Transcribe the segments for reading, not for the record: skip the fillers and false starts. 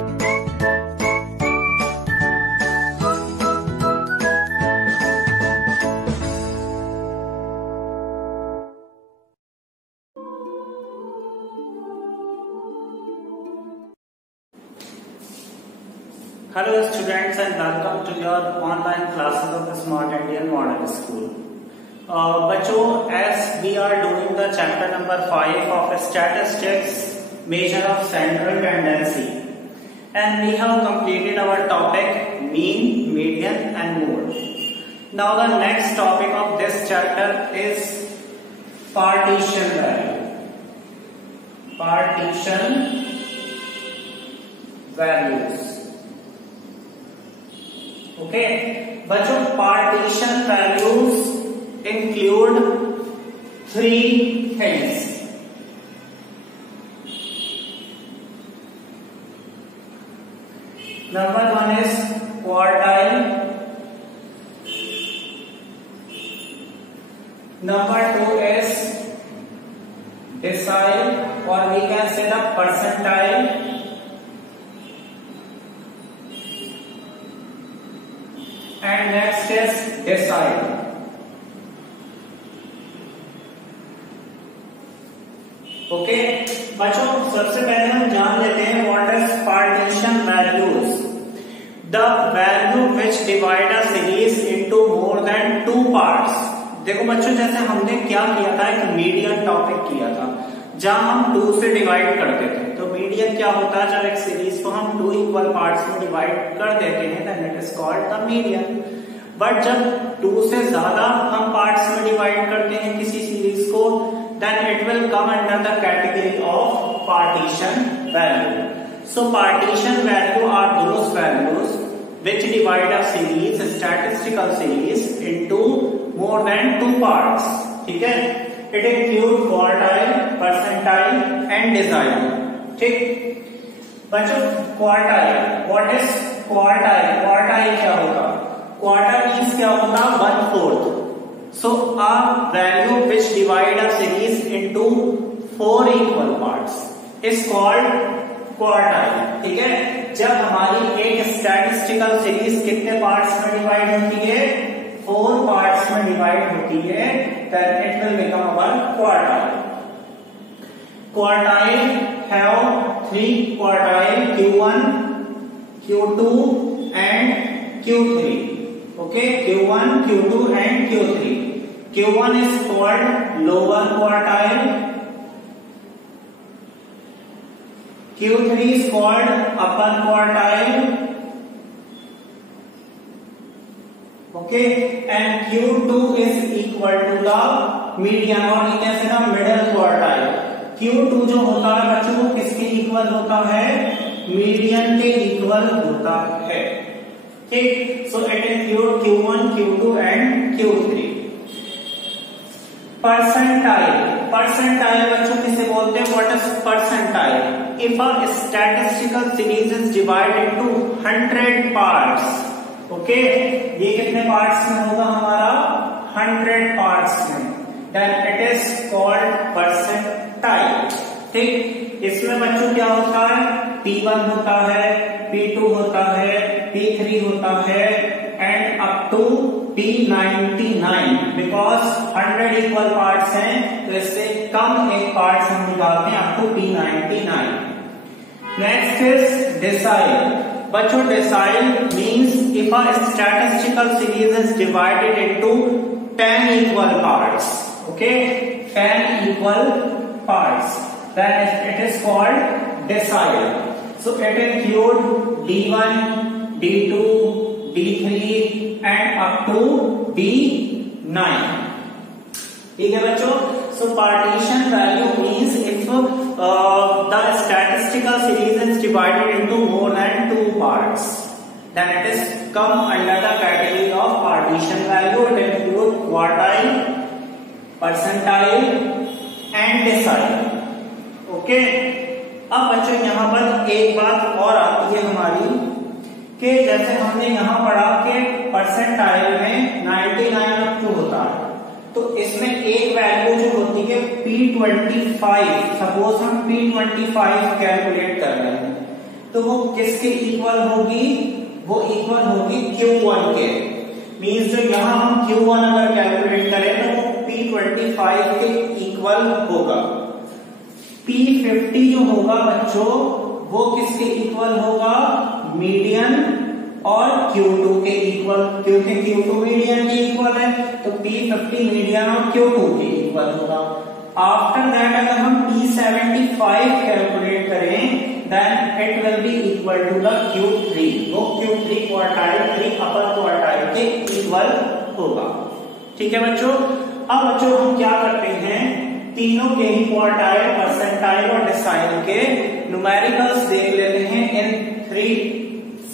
Hello students and welcome to your online classes of the Smart Indian Model School. बच्चों, as we are doing the chapter number 5 of statistics, measure of central tendency, and we have completed our topic mean, median and mode. Now the next topic of this chapter is partition value. Partition values. Okay बच्चों, partition values include 3 things. Number 1 is quartile, number 2 is decile और we can say the percentile, and next is decile. Okay बच्चों, सबसे पहले हम जान लेते हैं what is partition values. The value which divide a series into more than 2 parts. देखो बच्चों, जैसे हमने क्या किया था, एक मीडियन टॉपिक किया था जहां हम 2 से डिवाइड करते थे. तो मीडियन क्या होता है, जब एक सीरीज को हम 2 इक्वल पार्ट्स में डिवाइड कर देते हैं then it is called the median. But जब 2 से ज्यादा हम पार्ट्स में डिवाइड करते हैं किसी सीरीज को, then it will come under the category of partition value. So partition value are those values which divide a series, statistical series, into more than 2 parts. ठीक है, it include quartile, percentile and decile. ठीक बच्चों, quartile, what is quartile? Quartile क्या होगा? Quarter means क्या होता? 1/4. So a value which divide a series into 4 equal parts is called quartile. ठीक है, जब हमारी एक स्टैटिस्टिकल सीरीज कितने पार्ट्स में डिवाइड होती है? 4 पार्ट्स में डिवाइड होती है, then it will become our quartile. Quartile have 3 quartile, Q1, Q2 and Q3. Okay, Q1, Q2 and Q3. Q1 is called lower quartile, Q3 is called upper quartile, okay, and Q2 is equal to the median or we can say the middle quartile. Q2 जो होता है बच्चों, वो किसके equal होता है? Median के equal होता है. ठीक, so it include Q1, Q2 and Q3. Percentile, percentile बच्चों किसे बोलते हैं? What is percentile? If a statistical series is divided into 100 parts. Okay, ये कितने पार्ट्स में होगा हमारा? 100 पार्ट्स में, then it is called percentile. ठीक, इसमें बच्चों क्या होता है? P1 होता है, P2 होता है, P3 होता है and up to P99. Because 100 equal parts हैं तो इससे कम एक पार्ट्स हम निकालते हैं up to P99. Next is decile. बच्चों, decile means if a statistical series is divided into 10 equal parts. Okay, 10 equal parts, then it is called decile. So it include D1, D2, D3 and up to D9. ठीक है बच्चों, so partition value means if the statistical series is divided into more than 2 parts, then it is come under the category of partition value. It include quartile, percentile and decyl. Okay, अब बच्चों यहां पर एक बात और आती है हमारी कि जैसे हमने यहां पढ़ा कि परसेंटाइल में 99 अप टू होता है, तो इसमें एक वैल्यू जो होती है P25. सपोज हम P25 कैलकुलेट कर रहे हैं, तो वो किसके इक्वल होगी, वो इक्वल होगी Q1 के। मींस जो यहां हम Q1 अगर कैलकुलेट करें तो वो P25 के इक्वल होगा। P50 जो होगा बच्चों वो किसके इक्वल होगा, मीडियन और Q2 के इक्वल, क्योंकि Q2 मीडियन के इक्वल है तो P50 मीडियन और Q2 के इक्वल होगा। आफ्टर दैट अगर हम P75 कैलकुलेट करें then it will be equal to the Q3, वो Q3 क्वार्टाइल 3 अपर क्वार्टाइल के इक्वल होगा। ठीक है बच्चों। अब बच्चों हम क्या करते हैं, तीनों के ही क्वार्टाइल, परसेंटाइल और डेसाइल के न्यूमेरिकल्स देख लेते हैं इन 3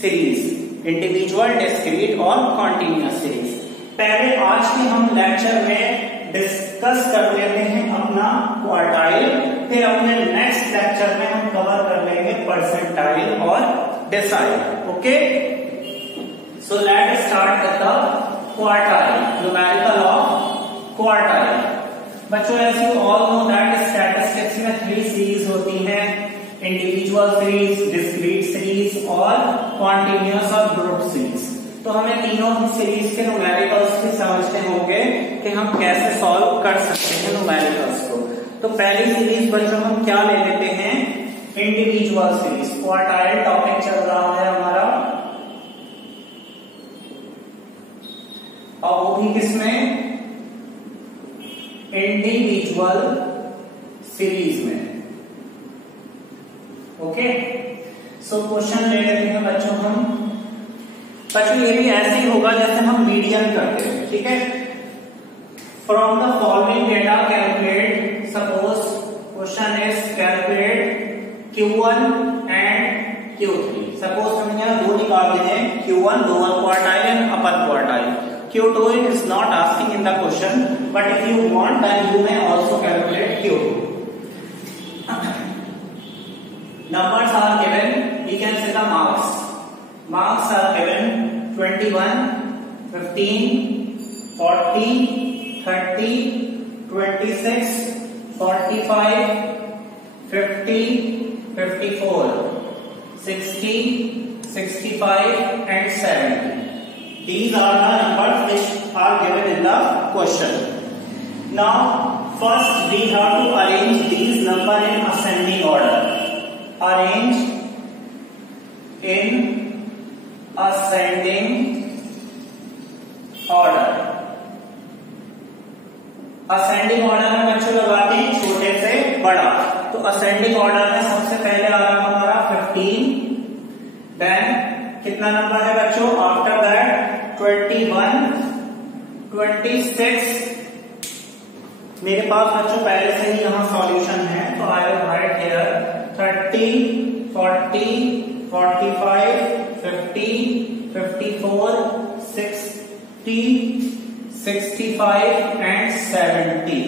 सीरीज, इंडिविजुअल, डिस्क्रीट और कॉन्टिन्यूअस सीरीज। पहले आज के हम लेक्चर में डिस्कस कर लेते हैं अपना क्वार्टाइल, फिर अपने नेक्स्ट लेक्चर में हम कवर कर लेंगे परसेंटाइल और decile. Okay, so let start with the quartile, numerical of quartile. बच्चों as you all know that statistics में 3 सीरीज होती हैं, इंडिविजुअल सीरीज, डिस्क्रीट सीरीज और कॉन्टिन्यूअस और ग्रुप सीरीज। तो हमें तीनों सीरीज के न्यूमेरिकल्स भी समझने होंगे कि हम कैसे सॉल्व कर सकते हैं न्यूमेरिकल्स को। तो पहली सीरीज बच्चों हम क्या ले लेते हैं, इंडिविजुअल सीरीज। क्वार्टाइल टॉपिक चल रहा है हमारा, और वो भी किसमें, इंडिविजुअल सीरीज में। ओके, सो क्वेश्चन ले लेते हैं बच्चों हम। बच्चों ये भी ऐसे ही होगा जैसे हम मीडियन करते हैं। ठीक है, from the following data calculate, suppose question is calculate Q1 and Q3। Suppose हम यहाँ 2 निकाल देते हैं, Q1 lower quartile and upper quartile, Q2 is not asking in the question, but if you want then you may also calculate Q2. Numbers are given, we can say the marks. Marks are given 21, 15, 40, 30, 26, 45, 50, 54, 60, 65 and 70. These are the numbers which are given in the question. Now, first we have to arrange these numbers in ascending order. Arrange in ascending order. Ascending order में बच्चों लगाते हैं छोटे से बड़ा। तो ascending order में सबसे पहले आ रहा हमारा 15, then कितना नंबर है बच्चों, आफ्टर दैट 21, 26। मेरे पास बच्चों पहले से ही यहाँ सॉल्यूशन है, तो I will write here 30, 40, 45, 50, 54, 60, 65 and 70।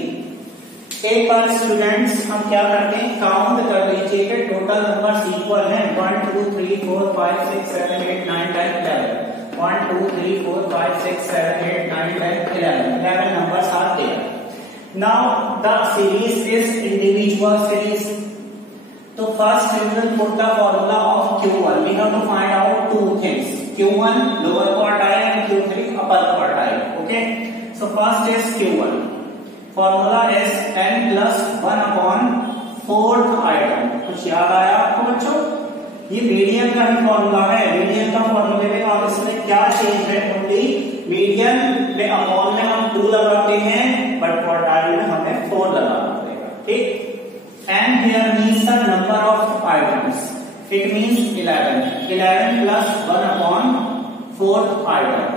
एक बार स्टूडेंट्स हम क्या करते हैं, काउंट कर लीजिए कि टोटल नंबर्स इक्वल हैं 1 2 3 4 5 6 7 8 9 10 11। 1 2 3 4 5 6 7 8 9 10 11 11 numbers are there. Now the series is individual series. So first we will put the formula of Q1. We have to find out 2 things, Q1 lower quartile and Q3 upper quartile. Okay, so first is Q1. Formula is n plus 1 upon 4th item। कुछ याद आया आपको बच्चों, ये median का ही formula है। Median का फॉर्मूले में आप इसमें क्या चेंज है, ओनली मीडियन में अपॉन में हम 2 लगाते हैं, बट क्वार्टाइल में हमें 4 लगाना पड़ेगा। ठीक, and here means the number of items, it means 11। 11 plus 1 upon 4th item।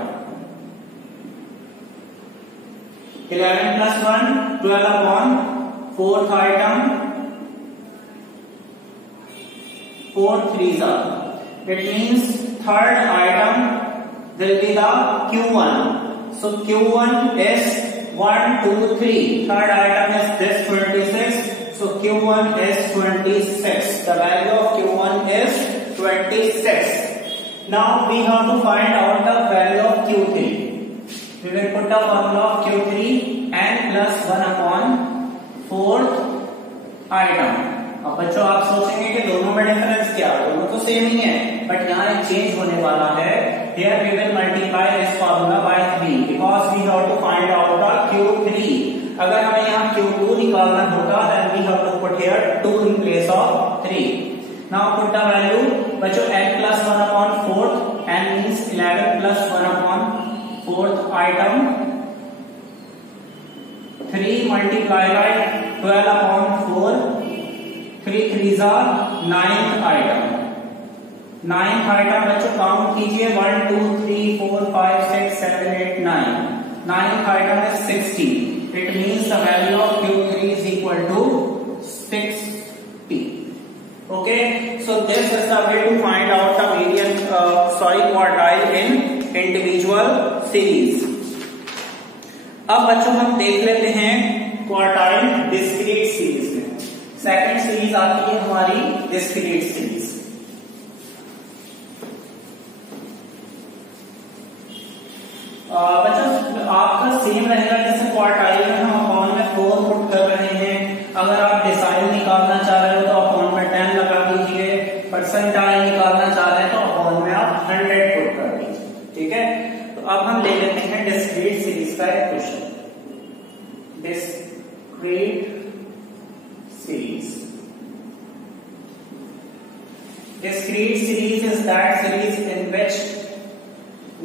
11 plus 1, 12 upon 4th item, 4 3s are. It means third item will be the Q1. So Q1 is 1 2 3. Third item is this 26. So Q1 is 26. The value of Q1 is 26. Now we have to find out the value of Q3. We will put the formula of Q3 n plus 1 upon 4th item. अब बच्चों आप सोचेंगे कि दोनों में difference क्या है, दोनों तो सेम ही है, बट यहाँ एक चेंज होने वाला है। Here we will multiply this formula by 3 because we have to find out the Q3. अगर हमें यहाँ Q2 निकालना होगा then we have to put here 2 in place of 3. Now put the value, बच्चों n plus 1 upon 4th, n means 11 plus 1 upon 4th item, 3 multiplied by 12 upon 4, 3 3s are 9th item. 9th item बच्चों count कीजिए 1 2 3 4 5 6 7 8 9. 9th item is 60. It means the value of Q3 is equal to 60. Okay, so this is the way to find out the median quartile in individual series. अब बच्चों हम देख लेते हैं quartile discrete series में। Second series आती है हमारी डिस्क्रीट सीरीज। बच्चों आपका सेम रहेगा जैसे क्वार्टाइल में हम अपॉन में 4 पुट कर रहे हैं। अगर आप डिसाइल निकालना चाह रहे हो तो अपॉन में 10 लगा दीजिए, परसेंटाइल निकालना चाह रहे हैं तो अपॉन में आप 100 पुट कर दीजिए। ठीक है, तो अब हम ले लेते हैं डिस्क्रीट सीरीज का एक question. Discrete series. Discrete series is that series in which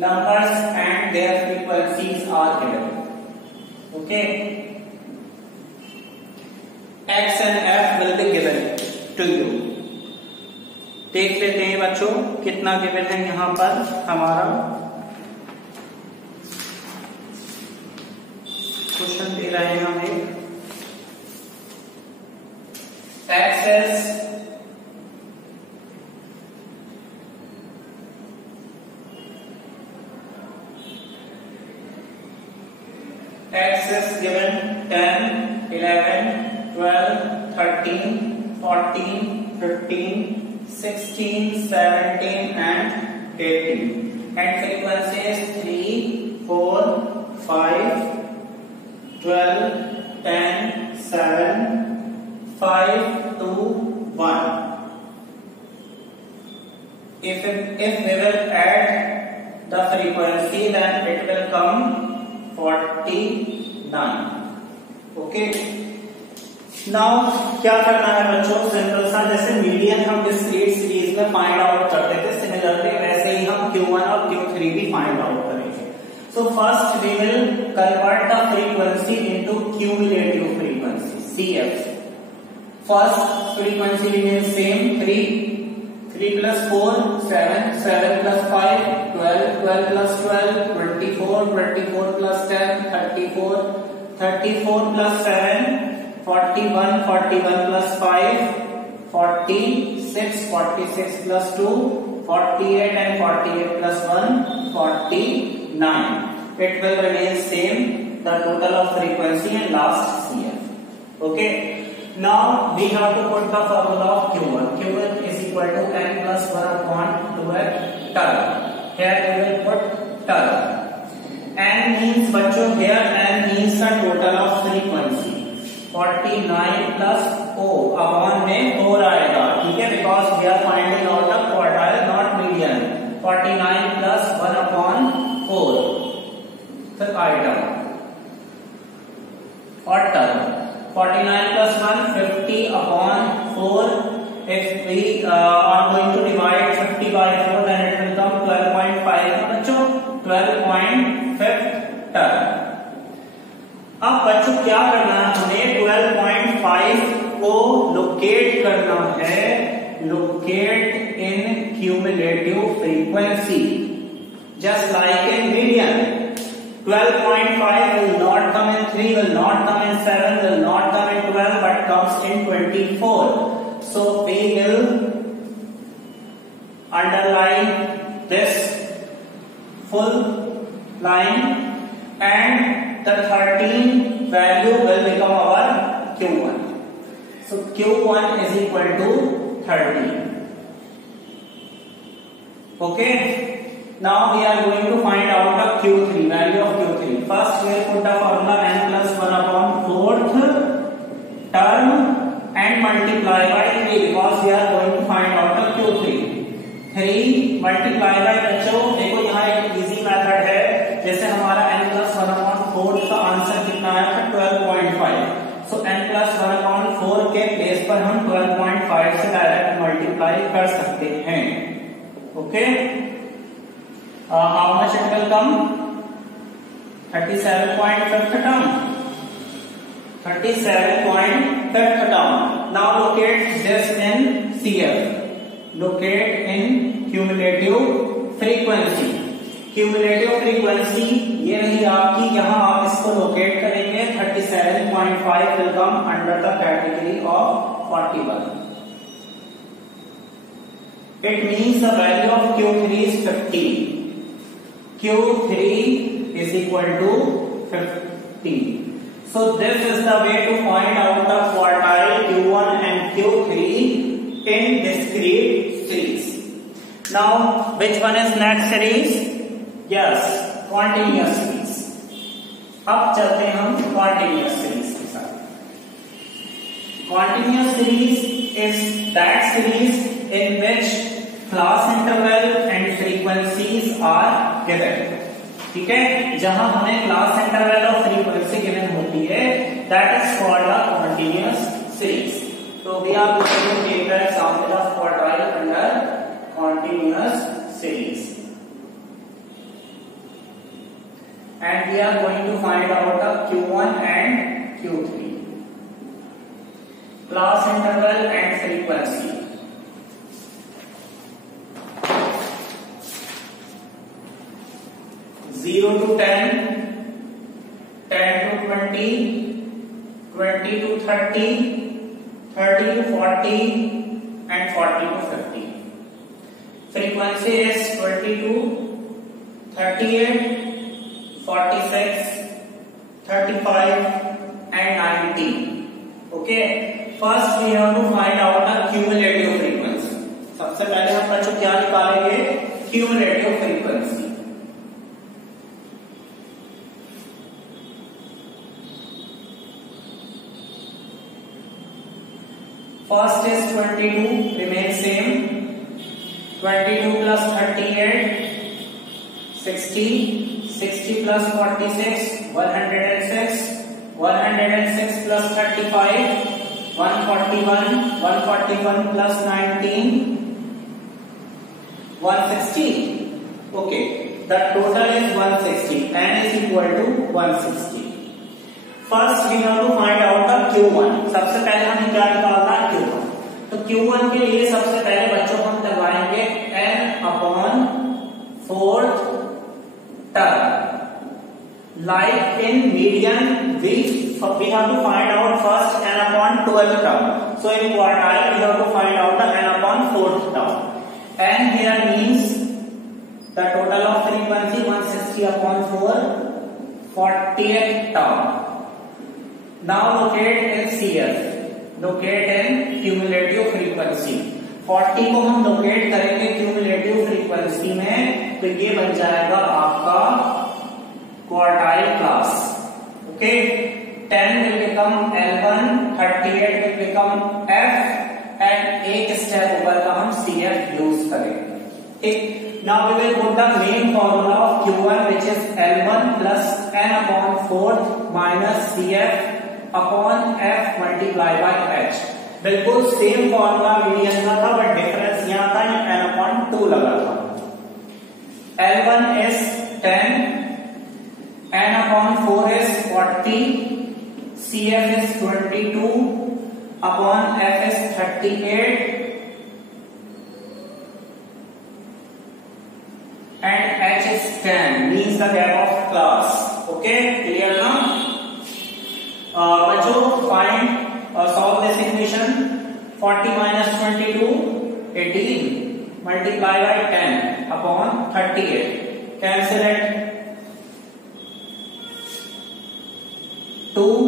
numbers and their frequencies are given. Okay. X and F will be given to you. देख लेते हैं बच्चों कितना गिवन है यहाँ पर हमारा क्वेश्चन दे रहे हैं हम एक access given 10 11 12 13 14 15 16 17 and 18 and frequencies 3 4 5 12 10 7 5 2 1. If we will add the frequency then it will come 49. Okay. Now क्या करना है बच्चों, सिंपल सा जैसे मीडियन हम डिस्क्रीट सीरीज में फाइंड आउट करते थे सिमिलरली वैसे ही हम Q1 और Q3 भी फाइंड आउट करेंगे। So first we will convert the frequency into cumulative frequency CF. First frequency remains same 3 plus 4 7 7 plus 5 12 12 plus 12 24 24 plus 10 34 34 plus 7 41 41 plus 5 46 46 plus 2 48 and 48 plus 1 49. It will remain same the total of frequency and last CF. Okay. Now we have to put the formula of Q1. Q1 is equal to n plus 1 upon 2f term. Here we will put term. N means बच्चों here n means the total of frequency. 49 plus O upon में 4 आएगा, ठीक है, because we are finding out the quartile not median. 49 plus 1 upon 4 the item or term. 49 plus 1 50 upon 4. If we are going to divide 50 by 4 then it will come 12.5 बच्चों 12.5 term. अब बच्चों क्या करना है, हमें 12.5 को लोकेट करना है, locate in cumulative frequency just like in median. 12.5 will not come in 3, will not come in 7, will not come in 12, but comes in 24. So we will underline this full line and the 13 value will become our Q1. So Q1 is equal to 13. Okay. Now we are going to find out the Q3, value of Q3. First we will put the formula n plus 1 upon 4th term and multiply multiply by 3 because we are going to find out the Q3. 3 multiply by, बच्चों देखो यहाँ एक easy method है, जैसे हमारा n+1/4 का answer कितना आया था 12.5, सो n+1/4 के प्लेस पर हम 12.5 से डायरेक्ट मल्टीप्लाई कर सकते हैं. Okay, how much it will come? 37.5th term. 37.5th term. Now locate this in CF. Locate in cumulative frequency. Cumulative frequency ये रही आपकी, यहाँ आप इसको लोकेट करेंगे. 37.5 will come under the category of 41. It means the value of Q3 is 50. Q3 is equal to 50. So this is the way to find out the quartile Q1 and Q3 in discrete series. Now which one is next series? Yes, continuous series. अब चलते हैं हम continuous series के साथ. Continuous series is that series in which class interval and frequencies are given. ठीक है, जहां हमें क्लास इंटरवल और फ्रीक्वेंसी गिवन होती है, that is called a continuous series. तो we are going to take the example of quartile under continuous series and we are going to find out the Q1 and Q3 class interval and frequency. 0 to 10, 10 to 20, 20 to 30, 30 to 40, and 40 to 50. Frequency is 22, 38, 46, 35, and 90. Okay. First we have to find out the cumulative frequency. सबसे पहले हम बच्चों क्या निकालेंगे? Cumulative frequency. First is 22, remains same. 22 plus 38, 60. 60 plus 46, 106. 106 plus 35, 141. 141 plus 19, 160. Okay, the total is 160. N is equal to 160. First we have to find out the Q1. सबसे पहले हमें क्या निकालना है? Q1. तो Q1 के लिए सबसे पहले बच्चों हम लगाएंगे n/4 term. Like in median, we have to find out first n/12 term. So in quartile, we have to find out the n/4 term. N here means the total of frequency 160/4, 48th term. Now locate in CF, locate in cumulative frequency. 40 को हम locate करेंगे cumulative frequency में, तो ये बन जाएगा आपका quartile class. Okay, 10 will become L1, 38 will become F, and एक स्टेप ऊपर का हम CF यूज करेंगे. ठीक, now we will put the main formula of Q1 which is L1 plus n/4 minus CF upon F multiply by H. बिल्कुल same formula median का था, but difference यहाँ था, ये n/2 लगा था. L1 is 10, n/4 is 40, CF is 22 upon F is 38 and H is 10, means the gap of class. Okay, clear now? बच्चों find solve this equation. 40 minus 22, 18, multiply by 10 upon 38. Cancel it. 2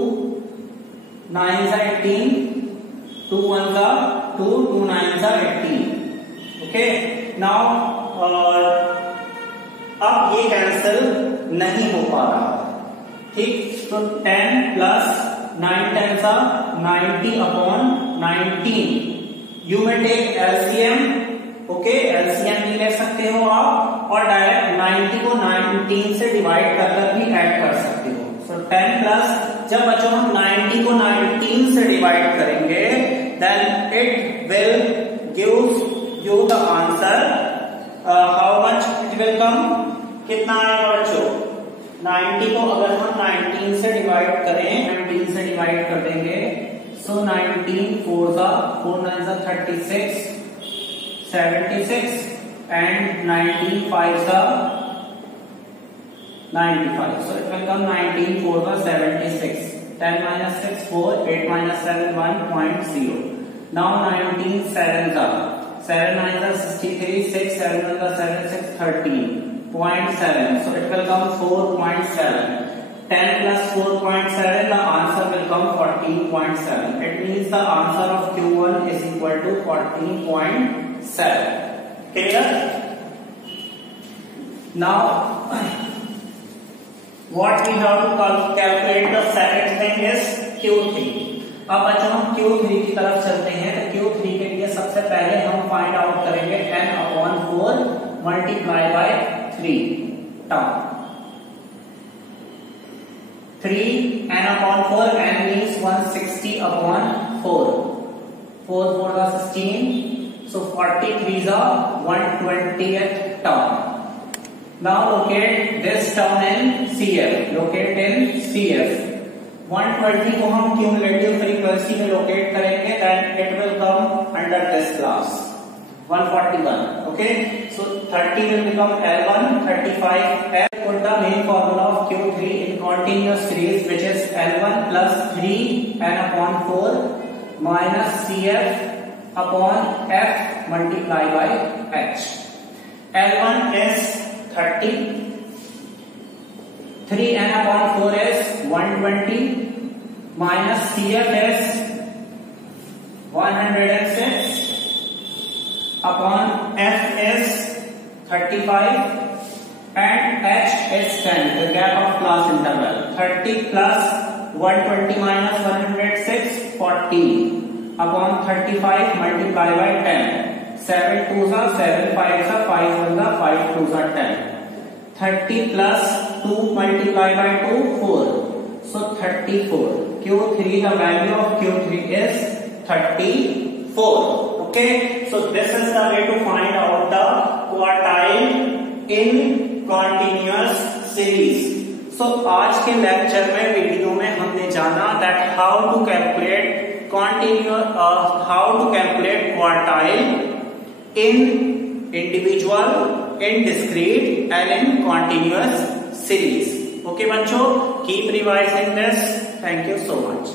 9s are 18, 2 1s are 2, 2 9s are 18. Okay, now अब ये cancel नहीं हो पा रहा. ठीक, तो 10 plus 9 10s are 90 upon 19. You may take LCM. Okay, LCM भी ले सकते हो आप, और डायरेक्ट 90 को 19 से डिवाइड कर भी ऐड कर सकते हो. सो 10 प्लस, जब बच्चों हम 90 को 19 से डिवाइड करेंगे, then it will give you the answer. How much it will come, कितना आएगा बच्चों? 90 को अगर हम 19 से डिवाइड करें, 19 से डिवाइड कर देंगे, सो 19 4 9 36, 76, and 19 5 95. So it will come 19 4 76. 10 minus 6 4, 8 minus 7 1.0. Now 19 7 7 9 63, 6 7 7 6 13.7. So it will come 4.7. 10 plus 4.7, the answer will come 14.7. It means the answer of Q1 is equal to 14.7. Clear? Now, what we have to calculate the second thing is Q3. अब बच्चों हम Q3 की तरफ चलते हैं. Q3 के लिए सबसे पहले हम फाइंड आउट करेंगे n/4 multiply by 3 term. 3 n/4, n means 160/4. 4 4 16. So 43 is a 120th term. Now locate this term in CF. Locate in CF. 120 को हम cumulative frequency में locate करेंगे, then it will come under this class. 141. Okay. So 30 will become L1, 35 L. Put the main formula of Q3 in continuous series, which is L1 plus 3 n/4 minus CF upon F multiplied by H. L1 is 30, 3 n/4 is 120 minus CF is 106 upon F is 35 and H is 10, the gap of class interval. 30 plus 120 minus 106, 40 upon 35 multiplied by 10. 7 2s are 7, 5s are 5 1s are 5 2s are 10. 30 plus 2 multiplied by 2, 4. So 34. Q3, the value of Q3 is 34. Okay. So this is the way to find out the quartile in continuous series. So आज के lecture में, video में हमने जाना that how to calculate quartile in individual, in discrete and in continuous series. Okay बच्चों, keep revising this. Thank you so much.